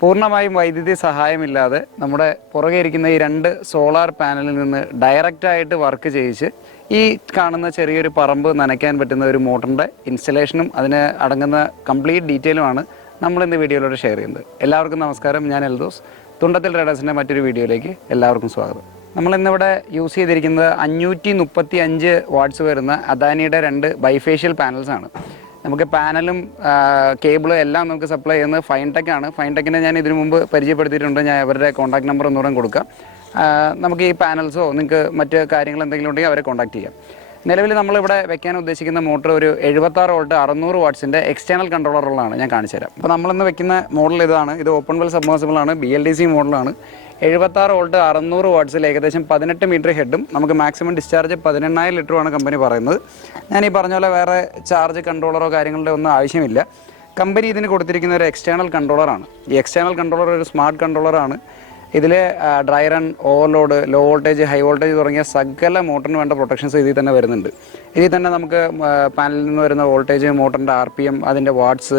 പൂർണമായും വൈദ്യുതി സഹായമില്ലാതെ നമ്മുടെ പുറകെ ഇരിക്കുന്ന ഈ രണ്ട് സോളാർ പാനലിൽ നിന്ന് ഡയറക്റ്റായിട്ട് വർക്ക് ചെയ്യിച്ച് ഈ കാണുന്ന ചെറിയൊരു പറമ്പ് നനയ്ക്കാൻ പറ്റുന്ന ഒരു മോട്ടറിന്റെ ഇൻസ്റ്റലേഷനും അതിന് അടങ്ങുന്ന കംപ്ലീറ്റ് ഡീറ്റെയിലുമാണ് നമ്മൾ ഇന്ന് വീഡിയോയിലൂടെ ഷെയർ ചെയ്യുന്നത്. എല്ലാവർക്കും നമസ്കാരം. ഞാൻ എൽദോസ്. തുണ്ടത്തിൽ റേഡേഴ്സിന്റെ മറ്റൊരു വീഡിയോയിലേക്ക് എല്ലാവർക്കും സ്വാഗതം. നമ്മൾ ഇന്നിവിടെ യൂസ് ചെയ്തിരിക്കുന്നത് അഞ്ഞൂറ്റി മുപ്പത്തി അഞ്ച് വാട്ട്സ് വരുന്ന അദാനിയുടെ രണ്ട് ബൈഫേഷ്യൽ പാനൽസ് ആണ്. നമുക്ക് പാനലും കേബിളും എല്ലാം നമുക്ക് സപ്ലൈ ചെയ്യുന്നത് ഫൈൻടെക് ആണ്. ഫൈൻടെക്കിനെ ഞാൻ ഇതിനു മുമ്പ് പരിചയപ്പെടുത്തിയിട്ടുണ്ട്. ഞാൻ അവരുടെ കോൺടാക്ട് നമ്പർ ഒന്നുകൂടെ കൊടുക്കാം. നമുക്ക് ഈ പാനൽസോ നിങ്ങൾക്ക് മറ്റ് കാര്യങ്ങൾ എന്തെങ്കിലും ഉണ്ടെങ്കിൽ അവരെ കോൺടാക്ട് ചെയ്യാം. നിലവിൽ നമ്മളിവിടെ വെക്കാൻ ഉദ്ദേശിക്കുന്ന മോട്ടർ ഒരു എഴുപത്താറ് വോൾട്ട് അറുന്നൂറ് വാട്ട്സിന്റെ എക്സ്റ്റേണൽ കൺട്രോളറുകളാണ് ഞാൻ കാണിച്ചു തരാം. അപ്പോൾ നമ്മളിന്ന് വെക്കുന്ന മോഡൽ ഇതാണ്. ഇത് ഓപ്പൺ വെൽ സബ്മേഴ്സിബിൾ ആണ്. ബി എൽ ഡി സി മോഡലാണ് എഴുപത്താറ് വോൾട്ട് അറുന്നൂറ് വാട്ട്സിൽ ഏകദേശം പതിനെട്ട് മീറ്റർ ഹെഡും നമുക്ക് മാക്സിമം ഡിസ്ചാർജ് പതിനെണ്ണായിരം ലിറ്ററുമാണ് കമ്പനി പറയുന്നത്. ഞാൻ ഈ പറഞ്ഞ പോലെ വേറെ ചാർജ് കൺട്രോളറോ കാര്യങ്ങളുടെ ഒന്നും ആവശ്യമില്ല. കമ്പനി ഇതിന് കൊടുത്തിരിക്കുന്ന ഒരു എക്സ്റ്റേണൽ കൺട്രോളറാണ് ഈ എക്സ്റ്റേണൽ കൺട്രോളർ ഒരു സ്മാർട്ട് കൺട്രോളറാണ് ഇതിൽ dry run overload low voltage high voltage തുടങ്ങിയ സകല മോട്ടറിന് വേണ്ട പ്രൊട്ടക്ഷൻസ് ഇതിൽ തന്നെ വരുന്നുണ്ട്. ഇതിൽ തന്നെ നമുക്ക് പാനലിൽ നിന്ന് വരുന്ന വോൾട്ടേജ് മോട്ടറിന്റെ ആർ പി എം അതിന്റെ വാട്ട്സ്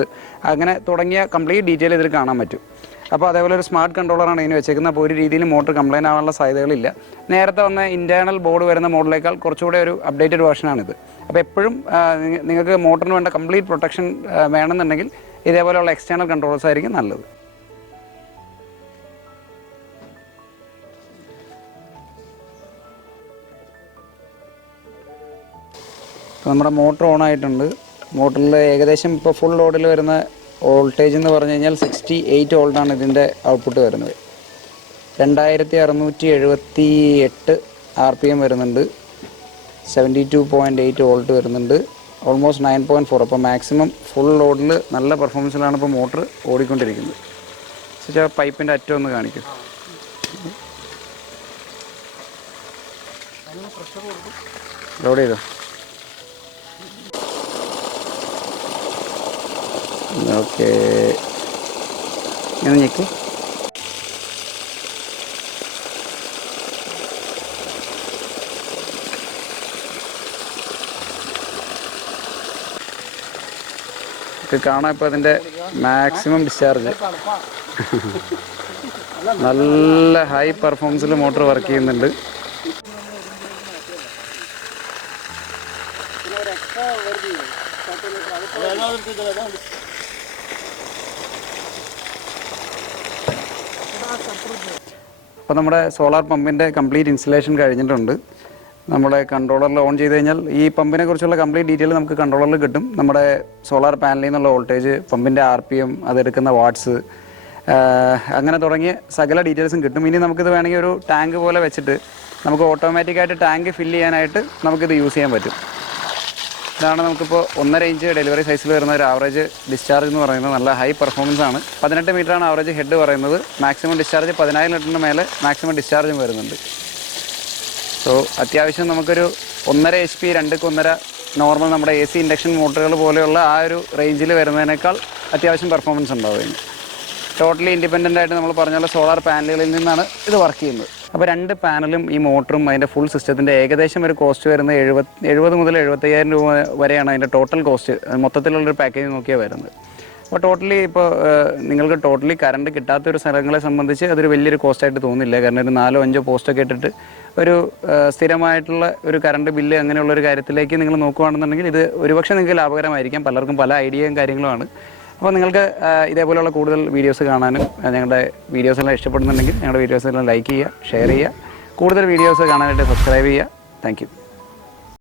അങ്ങനെ തുടങ്ങിയ കംപ്ലീറ്റ് ഡീറ്റെയിൽ ഇതിൽ കാണാൻ പറ്റും. അപ്പോൾ അതേപോലെ ഒരു സ്മാർട്ട് കൺട്രോളറാണ് ഇതിന് വെച്ചേക്കുന്നത്. അപ്പോൾ ഒരു രീതിയിൽ മോട്ടർ കംപ്ലൈന്റ് ആവാനുള്ള സാധ്യതകളില്ല. നേരത്തെ വന്ന ഇന്റേർണൽ ബോർഡ് വരുന്ന മോഡലേക്കാൾ കുറച്ചുകൂടെ ഒരു അപ്ഡേറ്റഡ് വേർഷനാണിത് അപ്പോൾ എപ്പോഴും നിങ്ങൾക്ക് മോട്ടറിന് വേണ്ട കംപ്ലീറ്റ് പ്രൊട്ടക്ഷൻ വേണമെന്നുണ്ടെങ്കിൽ ഇതേപോലെയുള്ള എക്സ്റ്റേണൽ കൺട്രോളേഴ്സ് ആയിരിക്കും നല്ലത്. നമ്മുടെ മോട്ടർ ഓൺ ആയിട്ടുണ്ട്. മോട്ടറിൽ ഏകദേശം ഇപ്പോൾ ഫുൾ ലോഡിൽ വരുന്ന വോൾട്ടേജ് എന്ന് പറഞ്ഞു കഴിഞ്ഞാൽ സിക്സ്റ്റി എയ്റ്റ് വോൾട്ടാണ് ഇതിന്റെ ഔട്ട്പുട്ട് വരുന്നത്. രണ്ടായിരത്തി അറുന്നൂറ്റി എഴുപത്തി എട്ട് ആർ പി എം വരുന്നുണ്ട്. Seventy two point eight volt വരുന്നുണ്ട് ഓൾമോസ്റ്റ് നയൻ പോയിന്റ് ഫോർ അപ്പോൾ മാക്സിമം ഫുൾ ലോഡിൽ നല്ല പെർഫോമൻസിലാണ് ഇപ്പോൾ മോട്ടർ ഓടിക്കൊണ്ടിരിക്കുന്നത് ചേച്ചാ പൈപ്പിന്റെ അറ്റം ഒന്ന് കാണിക്കും ലോഡ് ചെയ്തോ? ഓക്കെ. ഞാൻ ഞെക്ക്. കാണാം ഇപ്പോൾ അതിന്റെ മാക്സിമം ഡിസ്ചാർജ് നല്ല ഹൈ പെർഫോമൻസിൽ മോട്ടോർ വർക്ക് ചെയ്യുന്നുണ്ട്. അപ്പോൾ നമ്മുടെ സോളാർ പമ്പിന്റെ കംപ്ലീറ്റ് ഇൻസ്റ്റലേഷൻ കഴിഞ്ഞിട്ടുണ്ട്. നമ്മുടെ കൺട്രോളറിൽ ഓൺ ചെയ്ത് കഴിഞ്ഞാൽ ഈ പമ്പിനെ കുറിച്ചുള്ള കംപ്ലീറ്റ് ഡീറ്റെയിൽ നമുക്ക് കൺട്രോളറിൽ കിട്ടും. നമ്മുടെ സോളാർ പാനലിൽ നിന്നുള്ള വോൾട്ടേജ് പമ്പിന്റെ ആർ പി എം അതെടുക്കുന്ന വാട്ട്സ് അങ്ങനെ തുടങ്ങിയ സകല ഡീറ്റെയിൽസും കിട്ടും. ഇനി നമുക്കിത് വേണമെങ്കിൽ ഒരു ടാങ്ക് പോലെ വെച്ചിട്ട് നമുക്ക് ഓട്ടോമാറ്റിക്കായിട്ട് ടാങ്ക് ഫില്ല് ചെയ്യാനായിട്ട് നമുക്കിത് യൂസ് ചെയ്യാൻ പറ്റും. ഇതാണ് നമുക്കിപ്പോൾ ഒന്നര ഇഞ്ച് ഡെലിവറി സൈസിൽ വരുന്ന ഒരു ആവറേജ് ഡിസ്ചാർജ് എന്ന് പറയുന്നത്. നല്ല ഹൈ പെർഫോമൻസ് ആണ്. പതിനെട്ട് ആണ് ആവറേജ് ഹെഡ് പറയുന്നത്. മാക്സിമം ഡിസ്ചാർജ് പതിനായിരം ലിറ്ററിന് മേലെ മാക്സിമം ഡിസ്ചാർജും വരുന്നുണ്ട്. സോ അത്യാവശ്യം നമുക്കൊരു ഒന്നര എച്ച് പി രണ്ടുക്ക് ഒന്നര നോർമൽ നമ്മുടെ എ സി ഇൻഡക്ഷൻ മോട്ടറുകൾ പോലെയുള്ള ആ ഒരു റേഞ്ചിൽ വരുന്നതിനേക്കാൾ അത്യാവശ്യം പെർഫോമൻസ് ഉണ്ടാവും ടോട്ടലി ഇൻഡിപെൻഡന്റ് ആയിട്ട് നമ്മൾ പറഞ്ഞ പോലെ സോളാർ പാനലുകളിൽ നിന്നാണ് ഇത് വർക്ക് ചെയ്യുന്നത്. അപ്പോൾ രണ്ട് പാനലും ഈ മോട്ടറും അതിന്റെ ഫുൾ സിസ്റ്റത്തിന്റെ ഏകദേശം ഒരു കോസ്റ്റ് വരുന്നത് എഴുപത് എഴുപത് മുതൽ എഴുപത്തയ്യായിരം രൂപ വരെയാണ് അതിന്റെ ടോട്ടൽ കോസ്റ്റ് മൊത്തത്തിലുള്ളൊരു പാക്കേജ് നോക്കിയാൽ വരുന്നത്. അപ്പോൾ ടോട്ടലി ഇപ്പോൾ നിങ്ങൾക്ക് ടോട്ടലി കറണ്ട് കിട്ടാത്ത ഒരു സ്ഥലങ്ങളെ സംബന്ധിച്ച് അതൊരു വലിയൊരു കോസ്റ്റായിട്ട് തോന്നില്ല കാരണം ഒരു നാലോ അഞ്ചോ പോസ്റ്റൊക്കെ ഇട്ടിട്ട് ഒരു സ്ഥിരമായിട്ടുള്ള ഒരു കറണ്ട് ബില്ല് അങ്ങനെയുള്ള ഒരു കാര്യത്തിലേക്ക് നിങ്ങൾ നോക്കുകയാണെന്നുണ്ടെങ്കിൽ ഇത് ഒരുപക്ഷെ നിങ്ങൾക്ക് ലാഭകരമായിരിക്കാം. പലർക്കും പല ഐഡിയയും കാര്യങ്ങളുമാണ് അപ്പോൾ നിങ്ങൾക്ക് ഇതേപോലെയുള്ള കൂടുതൽ വീഡിയോസ് കാണാനും ഞങ്ങളുടെ വീഡിയോസ് എല്ലാം ഇഷ്ടപ്പെടുന്നുണ്ടെങ്കിൽ ഞങ്ങളുടെ വീഡിയോസ് എല്ലാം ലൈക്ക് ചെയ്യുക ഷെയർ ചെയ്യുക. കൂടുതൽ വീഡിയോസ് കാണാനായിട്ട് സബ്സ്ക്രൈബ് ചെയ്യുക. താങ്ക്